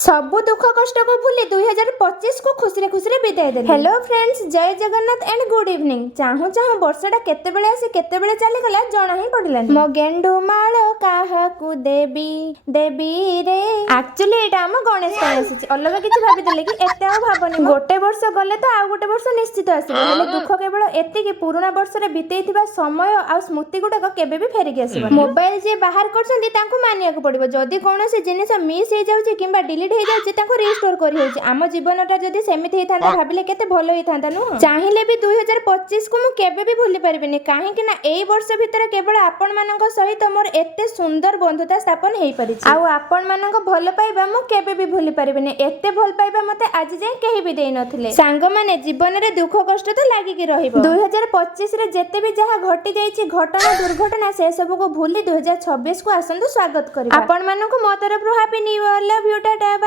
सबु दुख कष्ट को भूली 2025 को खुशी खुशी विदाय देली। हेलो फ्रेंड्स, जय जगन्नाथ एंड गुड इवनिंग। चाहू चाहू वर्षटा केतेबेले आसी केतेबेले चली गला जणा ही पड़िलानी। मो गेंडू माळो काहाकू देबी देबी रे। एक्चुअली एटा हम गणेश ପାଇଁ ଆସିଛି। अलग किछि भाबी देले कि एते आ भाबनी। गोटे वर्ष गले तो आ गोटे वर्ष निश्चित आसीबो। हेले दुख केवल एति कि पुराना वर्ष रे बितेइथिबा समय आ स्मृति गुडा केबे भी फेरि के आसीबो। मोबाइल जे बाहर करछन्ती तांको मानिया को पड़िबो। जदी कोनोसी जिनिस मिस हे जाउची किबा डिलीट हो जाउची ताको रिस्टोर करि होउची। आम जीवनटा जदी सेमिति हेथांता भाबिले केते भलो हेथांता नु। चाहिले भी 2025 को मु केबे भी भूली परिबिनी। काहे कि ना एई वर्ष भितर केवल आपण मानक सहित मोर एते सुंदर बंधुता स्थापन हेई परिछि। आ आपण मानक भलो पाइबा मु केबे भी भूली परिबिनी। एते भल पाइबा मते आज जाय केही भी देई नथिले। सांग माने जीवन रे दुख कष्ट तो लागि कि रहिबो। 2025 रे जेते भी जहा घटी जाईछि घटना दुर्घटना से सब को भूली 2026 को आसंतु स्वागत करिबा। आपण मानक मो तरफ happy new year, love you, Tata.